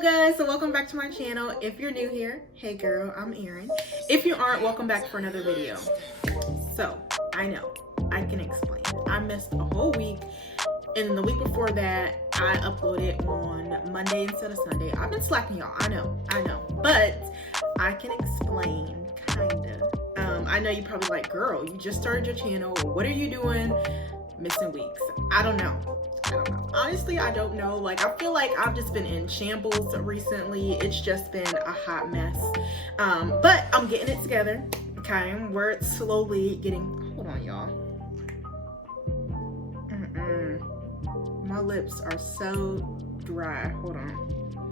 Hello guys, so welcome back to my channel. If you're new here, hey girl, I'm Aryn. If you aren't, welcome back for another video. So, I know, I can explain. I missed a whole week, and the week before that, I uploaded on Monday instead of Sunday. I've been slacking, y'all, I know, but I can explain, kinda. I know you probably like, girl, you just started your channel, what are you doing? Missing weeks. I don't know. Honestly, I don't know. Like, I feel like I've just been in shambles recently. It's just been a hot mess. But I'm getting it together. Okay, we're slowly getting. Hold on, y'all. My lips are so dry. Hold on.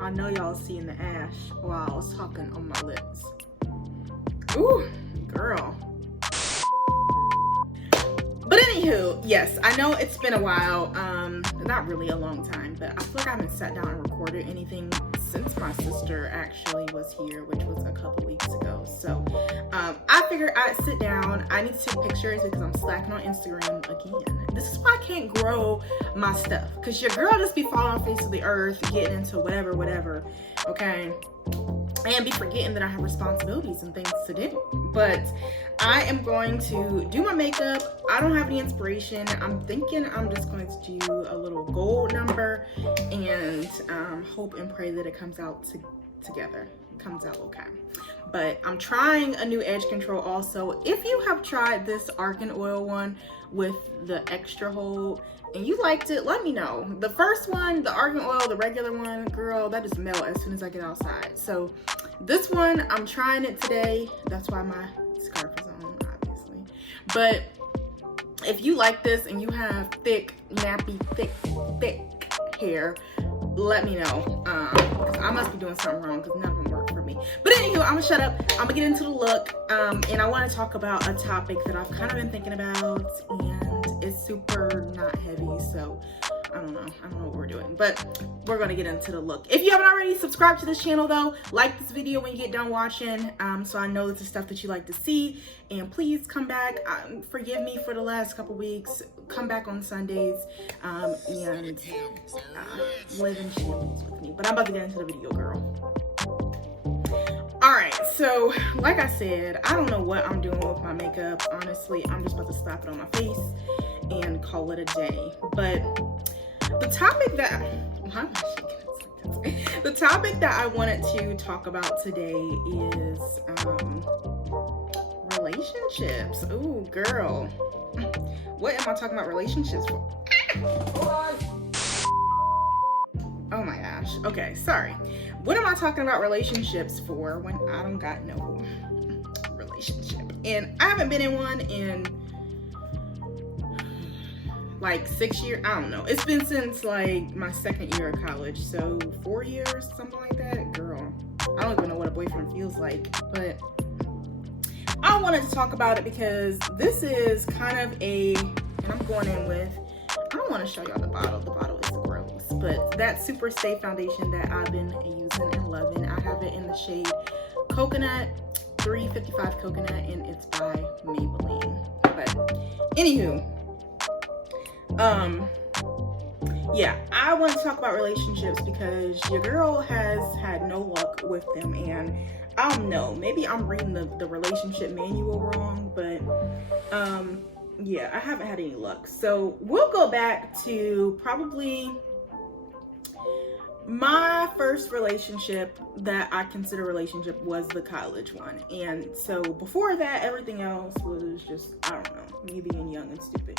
I know y'all seeing the ash while I was talking on my lips. Ooh, girl. But anywho, yes, I know it's been a while, not really a long time, but I feel like I haven't sat down and recorded anything since my sister actually was here, which was a couple weeks ago. So I figured I'd sit down. I need to take pictures because I'm slacking on Instagram again. This is why I can't grow my stuff, because your girl just be falling off the face of the earth, getting into whatever, okay? And be forgetting that I have responsibilities and things to do. But I am going to do my makeup. I don't have any inspiration. I'm thinking I'm just going to do a little gold number and hope and pray that it comes out together. Comes out okay. But I'm trying a new edge control also. If you have tried this Arynnikole one with the extra hold and you liked it, let me know. The first one, the Arynnikole, the regular one, girl, that just melt as soon as I get outside. So this one, I'm trying it today. That's why my scarf is on, obviously. But if you like this and you have thick, nappy, thick hair, let me know. I must be doing something wrong because none of them work for me. But anywho, I'm gonna shut up. I'm gonna get into the look. And I want to talk about a topic that I've kind of been thinking about, and it's super not heavy, so I don't know what we're doing, but we're gonna get into the look. If you haven't already, subscribe to this channel though. Like this video when you get done watching, so I know this is stuff that you like to see. And please come back. Forgive me for the last couple weeks. Come back on Sundays and live in shambles with me. But I'm about to get into the video, girl. All right, so like I said, I don't know what I'm doing with my makeup. Honestly, I'm just about to slap it on my face and call it a day. But the topic that I wanted to talk about today is relationships. Ooh, girl. What am I talking about relationships for? Oh my gosh. Okay, sorry. What am I talking about relationships for when I don't got no relationship? And I haven't been in one in like 6 years. I don't know. It's been since like my second year of college. So 4 years, something like that. Girl, I don't even know what a boyfriend feels like. But I wanted to talk about it because this is kind of and I'm going in with, I don't want to show y'all the bottle. The bottle is gross. But that Super Stay foundation that I've been using and loving, I have it in the shade Coconut, 355 Coconut, and it's by Maybelline. But anywho, yeah, I want to talk about relationships because your girl has had no luck with them, and I don't know, maybe I'm reading the relationship manual wrong, but yeah, I haven't had any luck. So we'll go back to probably my first relationship that I consider a relationship was the college one. And so before that, everything else was just, I don't know, me being young and stupid.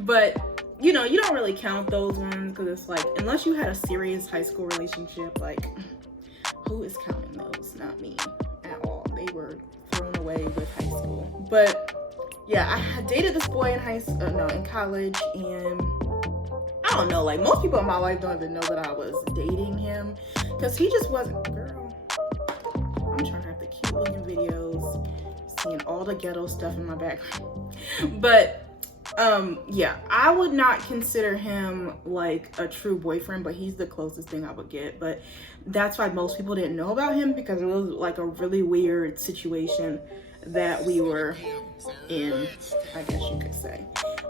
But you know, you don't really count those ones because it's like, unless you had a serious high school relationship, like who is counting those? Not me at all. They were thrown away with high school. But yeah, I had dated this boy in college, and I don't know, like most people in my life don't even know that I was dating him because he just wasn't, girl. I'm trying to have the cute looking videos, seeing all the ghetto stuff in my background. But yeah, I would not consider him like a true boyfriend, but he's the closest thing I would get. But that's why most people didn't know about him, because it was like a really weird situation that we were in, I guess you could say.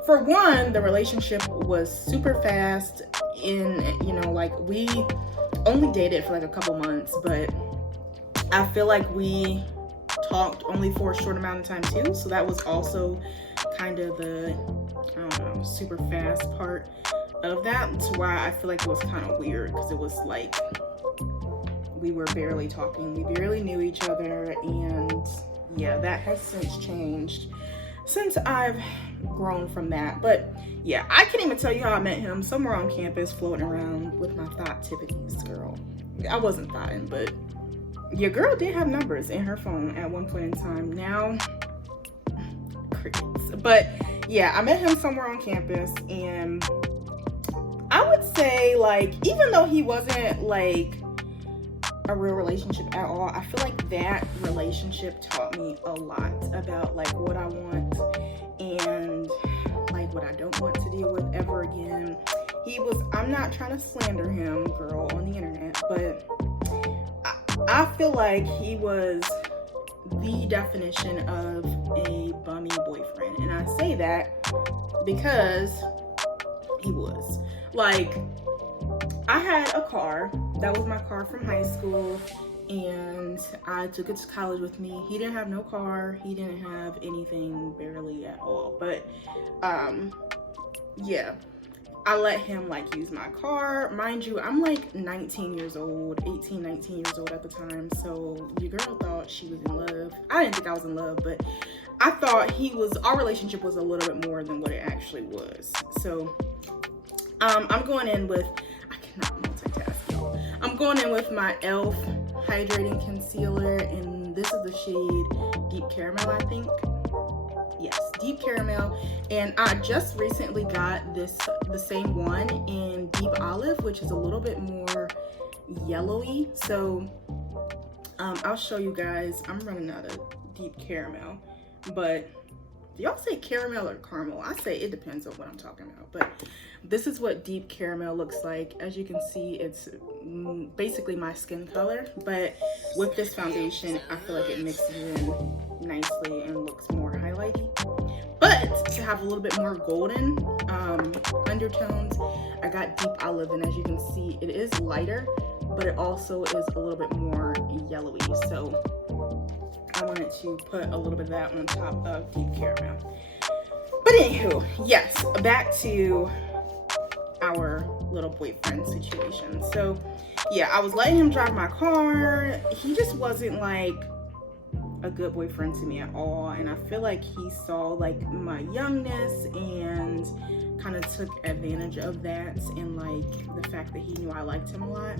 For one, the relationship was super fast. In, you know, like we only dated for like a couple months, but I feel like we talked only for a short amount of time too. So that was also kind of the, I don't know, super fast part of that. To why I feel like it was kind of weird, because it was like we were barely talking, we barely knew each other, and yeah, that has since changed since I've grown from that. But yeah, I can't even tell you how I met him. Somewhere on campus, floating around with my thought-tivities, girl. I wasn't thoughting, but your girl did have numbers in her phone at one point in time. Now, crickets. But yeah, I met him somewhere on campus, and I would say, like, even though he wasn't like a real relationship at all, I feel like that relationship taught me a lot about like what I want and like what I don't want to deal with ever again. I'm not trying to slander him, girl, on the internet, but I feel like he was the definition of a bummy boyfriend. And I say that because he was. Like, I had a car. That was my car from high school, and I took it to college with me. He didn't have no car. He didn't have anything, barely at all. But yeah, I let him like use my car. Mind you, I'm like 19 years old, 18, 19 years old at the time. So your girl thought she was in love. I didn't think I was in love, but I thought our relationship was a little bit more than what it actually was. So I'm going in with, I cannot multitask, y'all. I'm going in with my e.l.f. hydrating concealer, and this is the shade Deep Caramel, I think. Yes, Deep Caramel. And I just recently got the same one in Deep Olive, which is a little bit more yellowy. So I'll show you guys. I'm running out of Deep Caramel, but do y'all say caramel or caramel? I say it depends on what I'm talking about. But this is what Deep Caramel looks like. As you can see, it's basically my skin color, but with this foundation, I feel like it mixes in nicely and looks more highlighty. But to have a little bit more golden undertones, I got Deep Olive, and as you can see, it is lighter, but it also is a little bit more yellowy. So I wanted to put a little bit of that on top of Deep Caramel. But anywho, yes, back to our little boyfriend situation. So yeah, I was letting him drive my car. He just wasn't like a good boyfriend to me at all, and I feel like he saw like my youngness and kind of took advantage of that, and like the fact that he knew I liked him a lot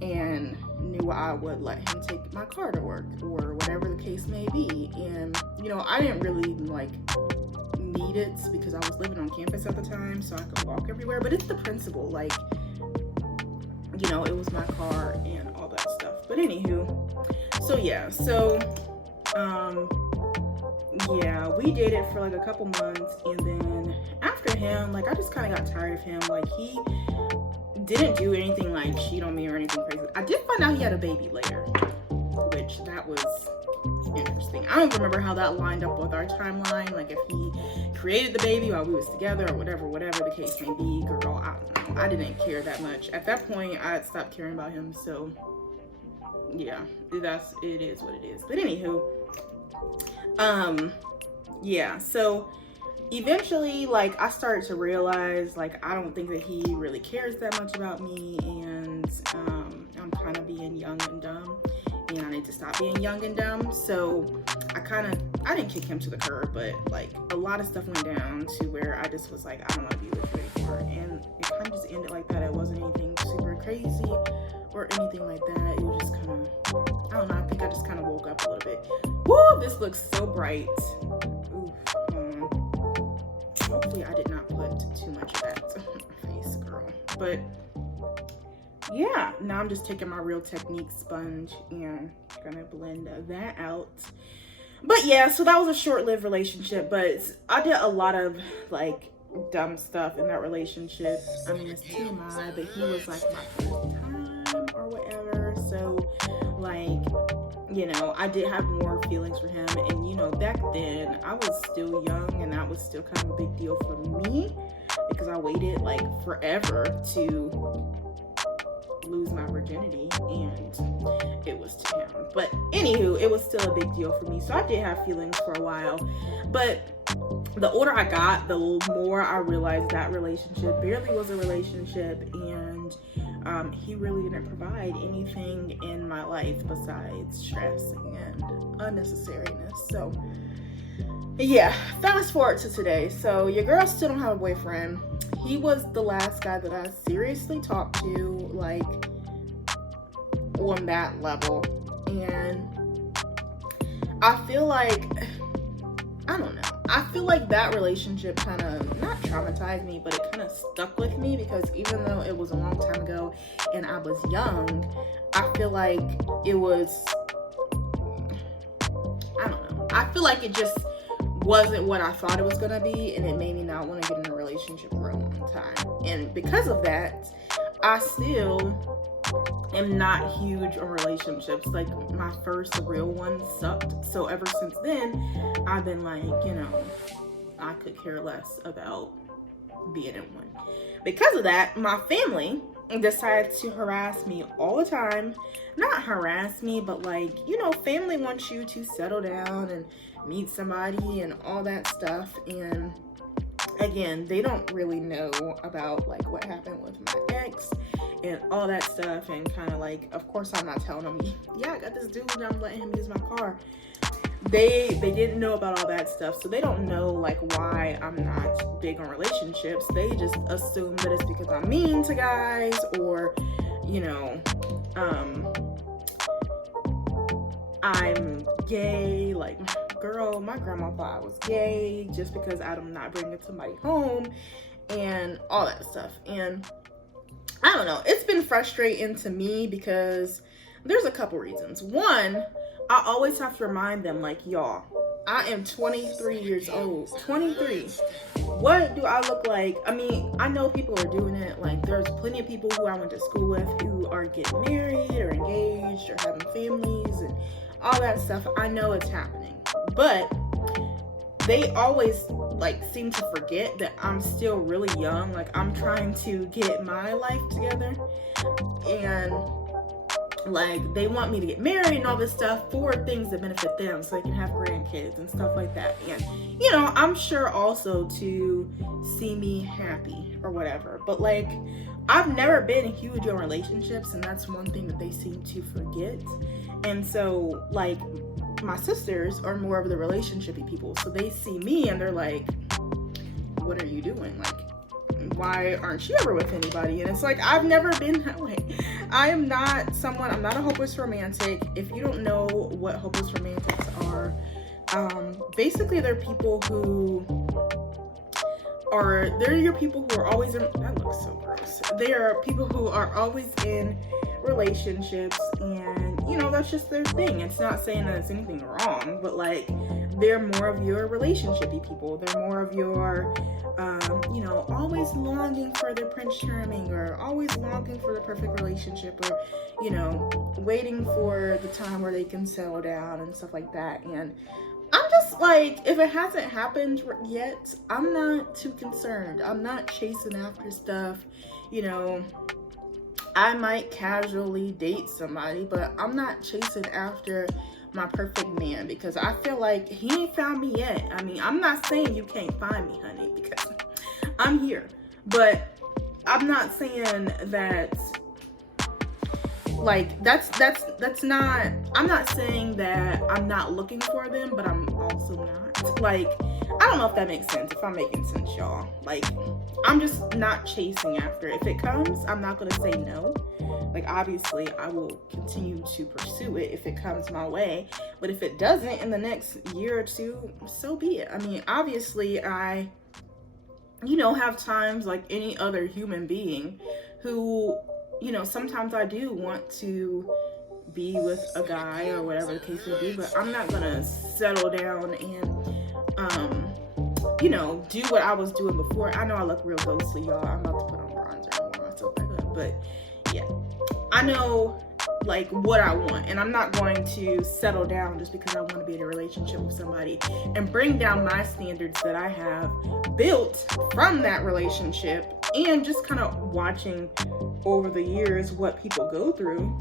and knew I would let him take my car to work or whatever the case may be. And you know, I didn't really like need it because I was living on campus at the time, so I could walk everywhere. But it's the principle, like, you know, it was my car and all that stuff. But anywho, so yeah, so yeah, we dated for like a couple months, and then after him, like, I just kind of got tired of him. Like, he didn't do anything like cheat on me or anything crazy. I did find out he had a baby later, which that was interesting. I don't remember how that lined up with our timeline, like if he created the baby while we was together or whatever the case may be. Girl, I don't know. I didn't care that much. At that point, I had stopped caring about him, so yeah, it is what it is. But anywho, yeah, so eventually, like, I started to realize, like, I don't think that he really cares that much about me, and I'm kind of being young and dumb, and I need to stop being young and dumb. So I didn't kick him to the curb, but like a lot of stuff went down to where I just was like, I don't want to be with you anymore, and it kind of just ended like that. It wasn't anything super crazy or anything like that. It was just kind of, I don't know, I think I just kind of woke up a little bit. Woo, this looks so bright. Oof, hopefully I did not put too much of that on my face, girl. But yeah, now I'm just taking my Real Technique sponge and gonna blend that out. But yeah, so that was a short-lived relationship, but I did a lot of like dumb stuff in that relationship. I mean, it's TMI, but he was like my first time or whatever. So like, you know, I did have more feelings for him, and you know, back then I was still young, and that was still kind of a big deal for me because I waited like forever to lose my virginity, and it was to him. But anywho, it was still a big deal for me. So I did have feelings for a while. But the older I got, the more I realized that relationship barely was a relationship, and he really didn't provide anything in my life besides stress and unnecessariness. So yeah, fast forward to today. So your girl still don't have a boyfriend. He was the last guy that I seriously talked to, like, on that level. And I feel like, I don't know, I feel like that relationship kind of, not traumatized me, but it kind of stuck with me, because even though it was a long time ago and I was young, I feel like it was, I don't know, I feel like it just wasn't what I thought it was gonna be, and it made me not want to get in a relationship for a long time. And because of that, I still am not huge on relationships. Like, my first real one sucked, so ever since then I've been like, you know, I could care less about being in one. Because of that, my family decided to harass me all the time. Not harass me, but like, you know, family wants you to settle down and meet somebody and all that stuff. And again, they don't really know about like what happened with my ex and all that stuff. And kind of like, of course I'm not telling them, yeah, I got this dude and I'm letting him use my car. They didn't know about all that stuff, so they don't know like why I'm not big on relationships. They just assume that it's because I'm mean to guys, or, you know, I'm gay. Like, girl, my grandma thought I was gay just because I'm not bringing somebody home and all that stuff. And I don't know, it's been frustrating to me because there's a couple reasons. One, I always have to remind them, like, y'all, I am 23 years old. 23. What do I look like? I mean, I know people are doing it. Like, there's plenty of people who I went to school with who are getting married or engaged or having families and all that stuff. I know it's happening. But they always, like, seem to forget that I'm still really young. Like, I'm trying to get my life together. And like, they want me to get married and all this stuff for things that benefit them, so they can have grandkids and stuff like that. And, you know, I'm sure also to see me happy or whatever. But like, I've never been huge on relationships, and that's one thing that they seem to forget. And so, like, my sisters are more of the relationshipy people, so they see me and they're like, what are you doing? Like, why aren't you ever with anybody? And it's like, I've never been that way. I am not someone, I'm not a hopeless romantic. If you don't know what hopeless romantics are, basically they're people who are, they're your people who are always in, that looks so gross. They are people who are always in relationships, and, you know, that's just their thing. It's not saying that it's anything wrong, but like, they're more of your relationshipy people. They're more of your, you know, always longing for their Prince Charming, or always longing for the perfect relationship, or, you know, waiting for the time where they can settle down and stuff like that. And I'm just like, if it hasn't happened yet, I'm not too concerned. I'm not chasing after stuff. You know, I might casually date somebody, but I'm not chasing after my perfect man, because I feel like he ain't found me yet. I mean, I'm not saying you can't find me, honey, because I'm here, but I'm not saying that, like, that's not, I'm not saying that I'm not looking for them, but I'm also not. Like, I don't know if that makes sense, if I'm making sense, y'all. Like, I'm just not chasing after it. If it comes, I'm not gonna say no. Like, obviously, I will continue to pursue it if it comes my way. But if it doesn't in the next year or two, so be it. I mean, obviously, I, you know, have times like any other human being who, you know, sometimes I do want to be with a guy or whatever the case may be, but I'm not gonna settle down and, you know, do what I was doing before. I know I look real ghostly, y'all. I'm about to put on bronzer and warm myself back up, but yeah, I know like what I want, and I'm not going to settle down just because I want to be in a relationship with somebody and bring down my standards that I have built from that relationship and just kind of watching over the years what people go through,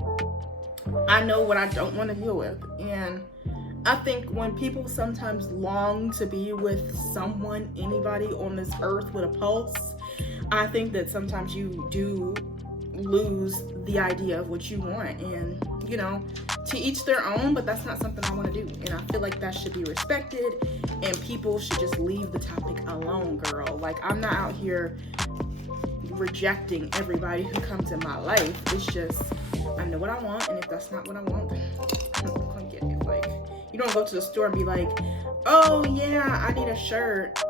I know what I don't want to deal with. And I think when people sometimes long to be with someone, anybody on this earth with a pulse, I think that sometimes you do lose the idea of what you want. And, you know, to each their own, but that's not something I want to do. And I feel like that should be respected, and people should just leave the topic alone, girl. Like, I'm not out here rejecting everybody who comes in my life. It's just, I know what I want, and if that's not what I want, then I'm not gonna get it. Like, you don't go to the store and be like, oh yeah, I need a shirt,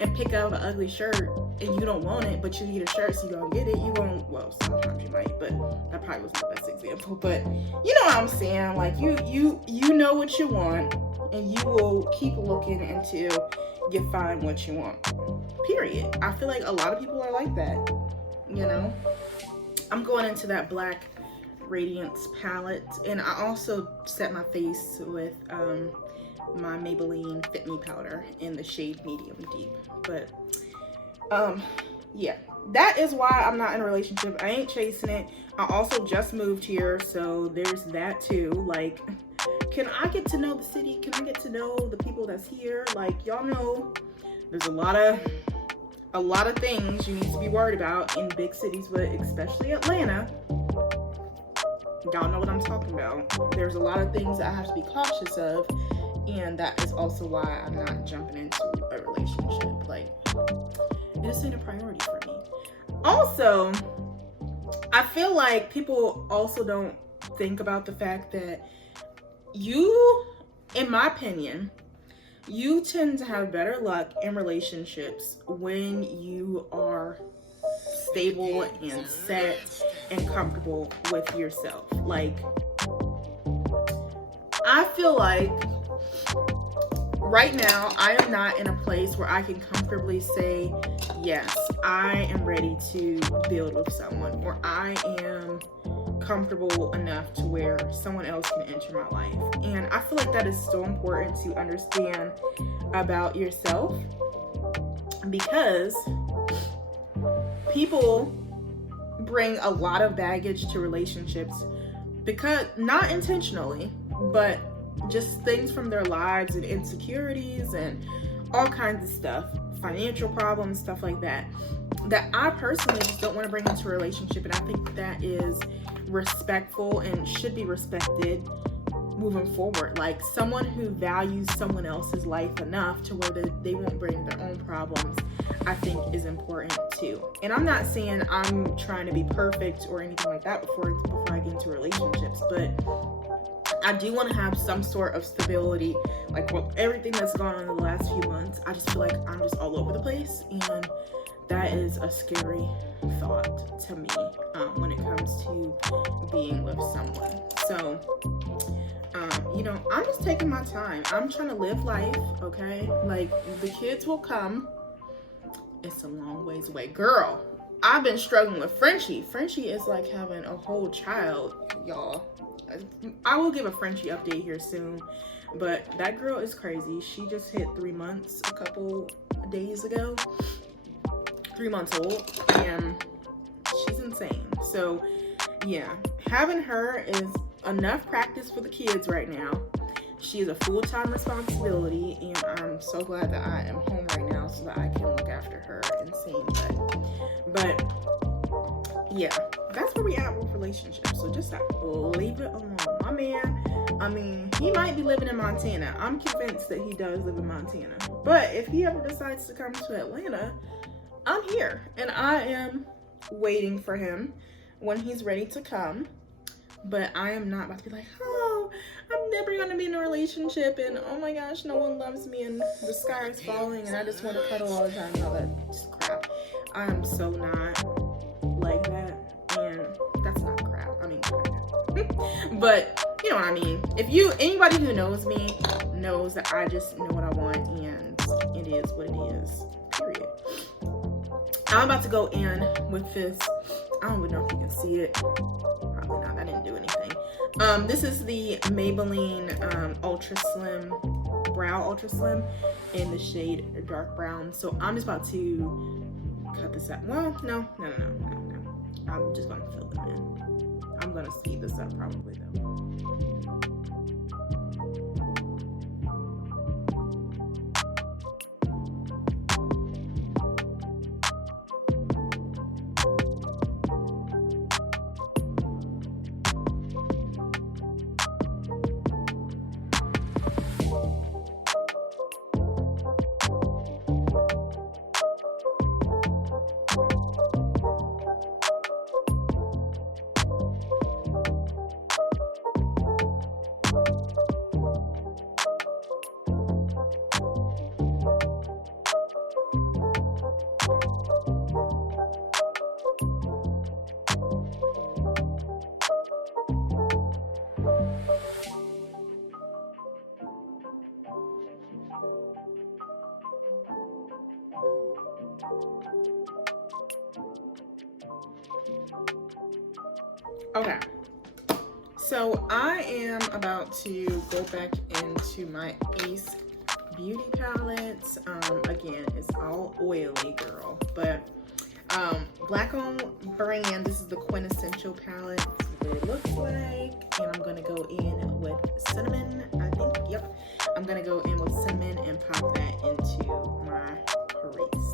and pick out an ugly shirt, and you don't want it, but you need a shirt, so you gonna get it. You won't, well, sometimes you might, but that probably wasn't the best example. But you know what I'm saying? Like, you know what you want, and you will keep looking until you find what you want. Period. I feel like a lot of people are like that. You know, I'm going into that Black Radiance palette, and I also set my face with my Maybelline Fit Me powder in the shade Medium Deep. But yeah, that is why I'm not in a relationship. I ain't chasing it. I also just moved here, so there's that too. Like, can I get to know the city? Can I get to know the people that's here? Like, y'all know there's a lot of things you need to be worried about in big cities, but especially Atlanta. Y'all know what I'm talking about. There's a lot of things that I have to be cautious of, and that is also why I'm not jumping into a relationship. Like, it just ain't a priority for me. Also, I feel like people also don't think about the fact that you, in my opinion, you tend to have better luck in relationships when you are stable and set and comfortable with yourself. Like, I feel like right now I am not in a place where I can comfortably say, yes, I am ready to build with someone, or I am comfortable enough to where someone else can enter my life. And I feel like that is so important to understand about yourself, because people bring a lot of baggage to relationships, because not intentionally, but just things from their lives and insecurities and all kinds of stuff, financial problems, stuff like that I personally just don't want to bring into a relationship. And I think that is respectful and should be respected moving forward. Like, someone who values someone else's life enough to where they won't bring their own problems, I think is important too. And I'm not saying I'm trying to be perfect or anything like that before I get into relationships, but I do want to have some sort of stability. Like, with everything that's gone on in the last few months, I just feel like I'm just all over the place, and that is a scary thought to me when it comes to being with someone. So, you know, I'm just taking my time. I'm trying to live life, okay? Like, the kids will come. It's a long ways away. Girl, I've been struggling with Frenchie. Frenchie is like having a whole child, y'all. I will give a Frenchie update here soon, but that girl is crazy. She just hit 3 months a couple days ago. 3 months old, and she's insane. So yeah, having her is enough practice for the kids right now. She is a full-time responsibility, and I'm so glad that I am home right now so that I can look after her and sing. But yeah, that's where we at with relationships. So just leave it alone. My man, I mean, he might be living in Montana. I'm convinced that he does live in Montana. But if he ever decides to come to Atlanta, I'm here, and I am waiting for him when he's ready to come. But I am not about to be like, oh, I'm never going to be in a relationship, and oh my gosh, no one loves me, and the sky is falling, and I just want to cuddle all the time. No, that's crap. I am so not like that, and that's not crap. I mean, but you know what I mean. Anybody who knows me knows that I just know what I want, and it is what it is, period. I'm about to go in with this. I don't even know if you can see it. Probably not. I didn't do anything. This is the Maybelline Ultra Slim Brow Ultra Slim in the shade dark brown. So I'm just about to cut this out. Well, no. I'm just gonna fill them in. I'm gonna speed this up probably though. Okay, so I am about to go back into my Ace Beauty palettes. Again, it's all oily, girl, but black-owned brand. This is the quintessential palette. This is what it looks like, and I'm gonna go in with cinnamon. I think, yep. I'm gonna go in with cinnamon and pop that into my crease.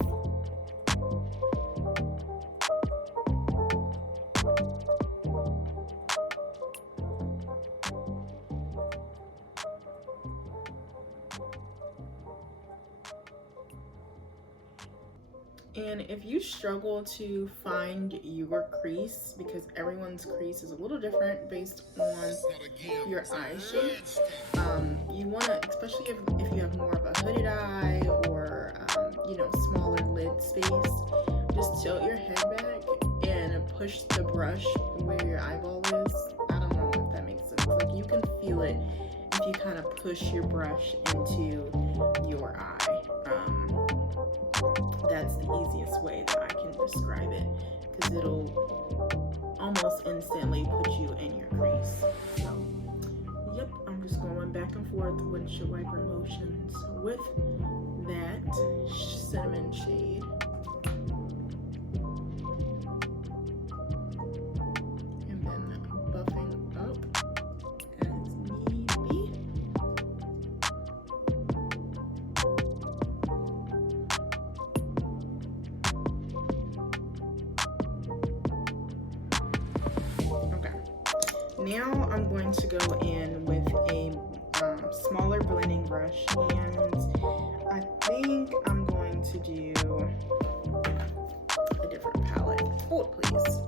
And if you struggle to find your crease, because everyone's crease is a little different based on your eye shape, you want to, especially if you have more of a hooded eye or you know, smaller lid space, just tilt your head back and push the brush where your eyeball is. I don't know if that makes sense. Like, you can feel it if you kind of push your brush into your eye. That's the easiest way that I can describe it, because it'll almost instantly put you in your crease. So, yep, I'm just going back and forth windshield wiper motions with that cinnamon shade. And then buffing up as need be. Now I'm going to go in with a smaller blending brush, and I think I'm going to do a different palette. Hold, please.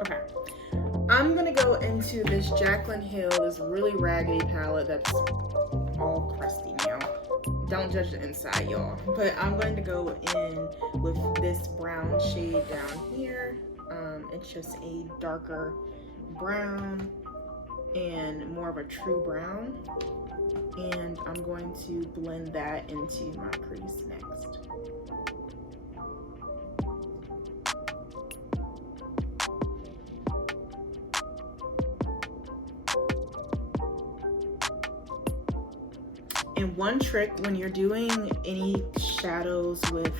Okay. I'm going to go into this Jaclyn Hill, this really raggedy palette that's all crusty now. Don't judge the inside, y'all. But I'm going to go in with this brown shade down here. It's just a darker brown and more of a true brown, and I'm going to blend that into my crease next. And one trick when you're doing any shadows with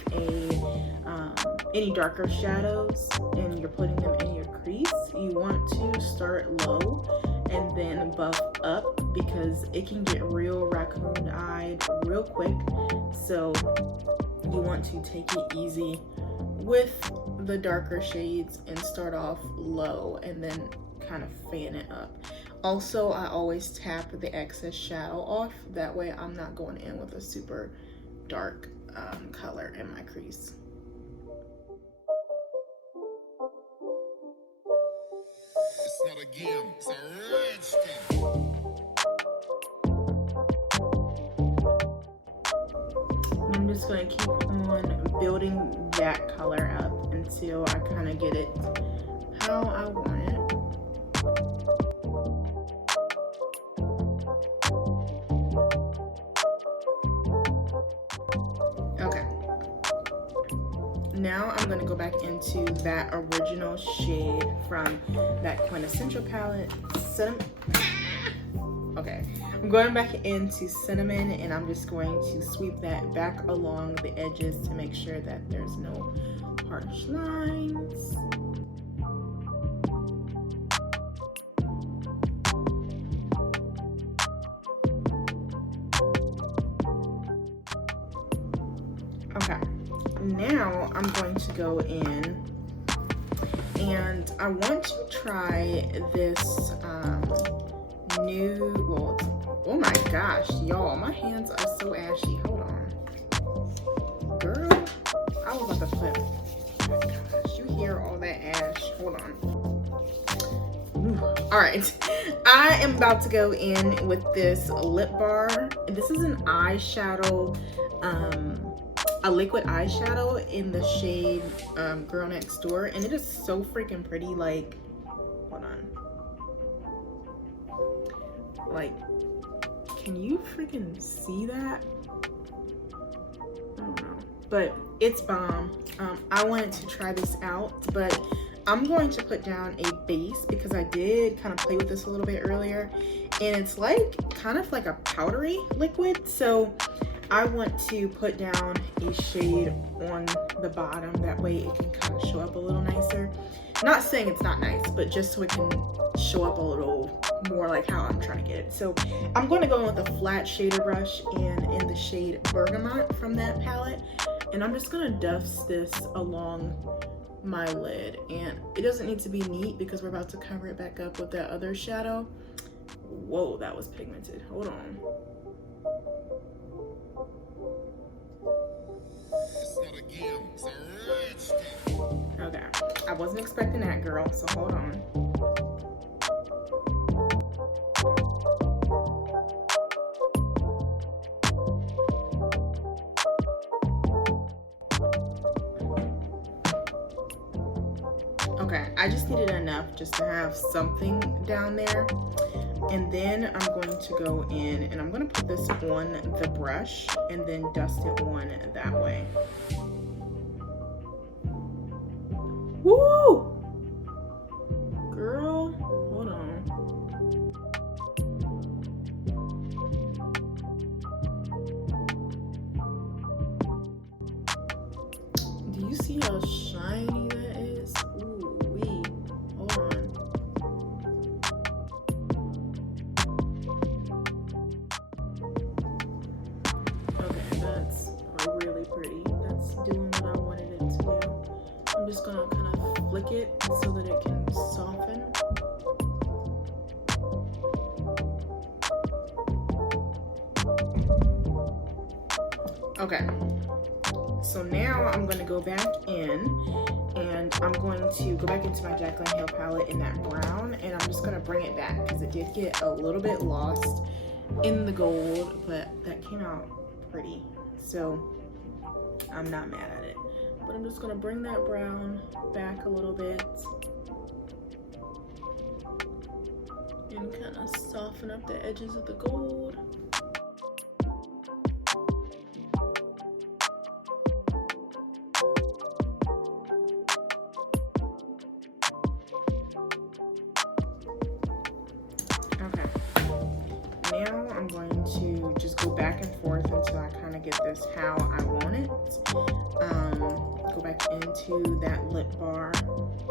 any darker shadows and you're putting them in your crease, you want to start low and then buff up, because it can get real raccoon-eyed real quick. So you want to take it easy with the darker shades and start off low and then kind of fan it up. Also, I always tap the excess shadow off. That way I'm not going in with a super dark color in my crease. It's not a game, it's a rich thing. I'm just going to keep on building that color up until I kind of get it how I want it. Now I'm going to go back into that original shade from that quintessential palette. Okay, I'm I'm going back into cinnamon, and I'm just going to sweep that back along the edges to make sure that there's no harsh lines. Okay, now I'm going to go in and I want to try this new, well, oh my gosh, y'all, my hands are so ashy. Hold on. Girl, I was about to flip. Oh my gosh, you hear all that ash? Hold on. Ooh. All right, I am about to go in with this lip bar. This is an eyeshadow, a liquid eyeshadow in the shade Girl Next Door, and it is so freaking pretty. Like, hold on. Like, can you freaking see that? I don't know, but it's bomb. I wanted to try this out, but I'm going to put down a base because I did kind of play with this a little bit earlier, and it's like kind of like a powdery liquid. So I want to put down a shade on the bottom, that way it can kind of show up a little nicer. Not saying it's not nice, but just so it can show up a little more like how I'm trying to get it. So I'm going to go in with a flat shader brush and in the shade Bergamot from that palette, and I'm just going to dust this along my lid. And it doesn't need to be neat because we're about to cover it back up with that other shadow. Whoa, that was pigmented. Hold on. It's not a game, it's a rich thing. Okay, I wasn't expecting that, girl, so hold on. Okay, I just needed enough just to have something down there. And then I'm going to go in and I'm going to put this on the brush and then dust it on that way. Woo! Girl, hold on. Do you see how shiny that is? Ooh wee. Hold on. Okay, that's really pretty. That's doing what I wanted it to do. I'm just gonna kind of flick it so that it can soften. Okay, so now I'm going to go back in and I'm going to go back into my Jaclyn Hill palette in that brown, and I'm just going to bring it back because it did get a little bit lost in the gold, but that came out pretty, so I'm not mad at it. But I'm just going to bring that brown back a little bit and kind of soften up the edges of the gold. Okay, now I'm going to just go back and forth until I kind of get this how I want it. Go back into that lip bar,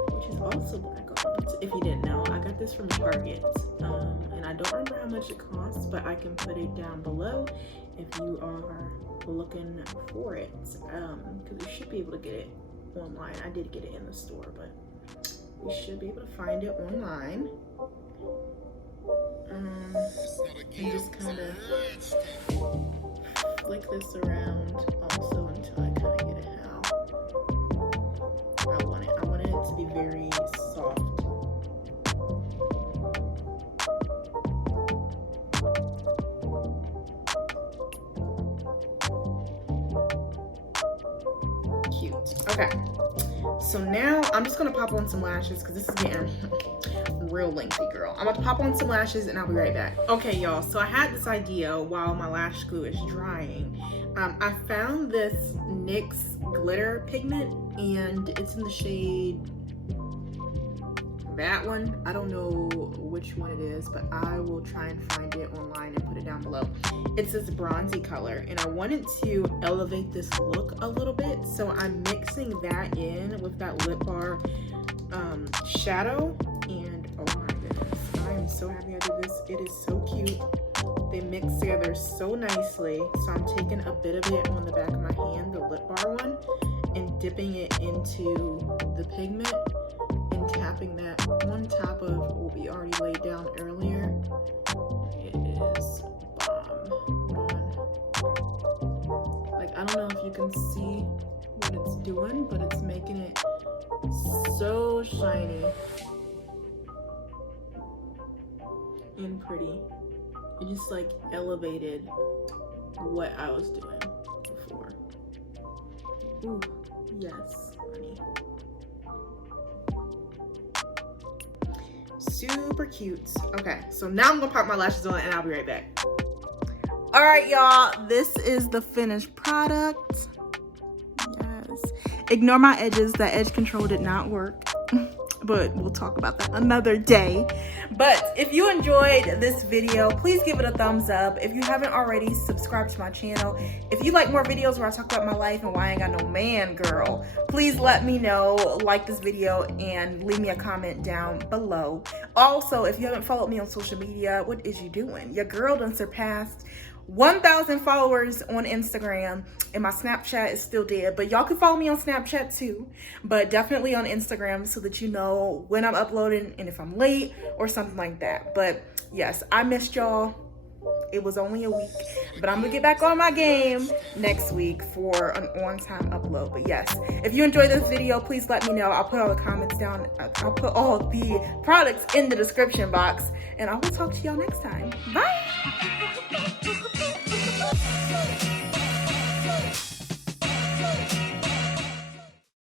which is also black owned. If you didn't know, I got this from Target, and I don't remember how much it costs, but I can put it down below if you are looking for it, because you should be able to get it online. I did get it in the store, but you should be able to find it online. And just kind of flick this around also until I kind of get it how I want it. I wanted it to be very soft. Cute. Okay. So now I'm just gonna pop on some lashes because this is getting real lengthy, girl. I'm about to pop on some lashes and I'll be right back. Okay, y'all, so I had this idea while my lash glue is drying. I found this NYX glitter pigment and it's in the shade that one. I don't know which one it is, but I will try and find it online and put it down below. It's this bronzy color, and I wanted to elevate this look a little bit, so I'm mixing that in with that lip bar shadow, and oh my goodness, I am so happy I did this. It is so cute. They mix together so nicely. So I'm taking a bit of it on the back of my hand, the lip bar one, and dipping it into the pigment and tapping that on top of what we already laid down earlier. It is bomb. Hold on. Like, I don't know if you can see what it's doing, but it's making it so shiny and pretty. It just like elevated what I was doing before. Ooh, yes, honey. Super cute. Okay, so now I'm gonna pop my lashes on and I'll be right back. All right, y'all, this is the finished product. Yes. Ignore my edges. That edge control did not work. But we'll talk about that another day. But if you enjoyed this video, please give it a thumbs up. If you haven't already, subscribe to my channel. If you like more videos where I talk about my life and why I ain't got no man, girl, please let me know. Like this video and leave me a comment down below. Also, if you haven't followed me on social media, what is you doing? Your girl done surpassed 1,000 followers on Instagram, and my Snapchat is still dead, but y'all can follow me on Snapchat too, but definitely on Instagram so that you know when I'm uploading and if I'm late or something like that. But yes, I missed y'all. It was only a week, but I'm gonna get back on my game next week for an on-time upload. But yes, if you enjoyed this video, please let me know. I'll put all the comments down. I'll put all the products in the description box, and I will talk to y'all next time. Bye.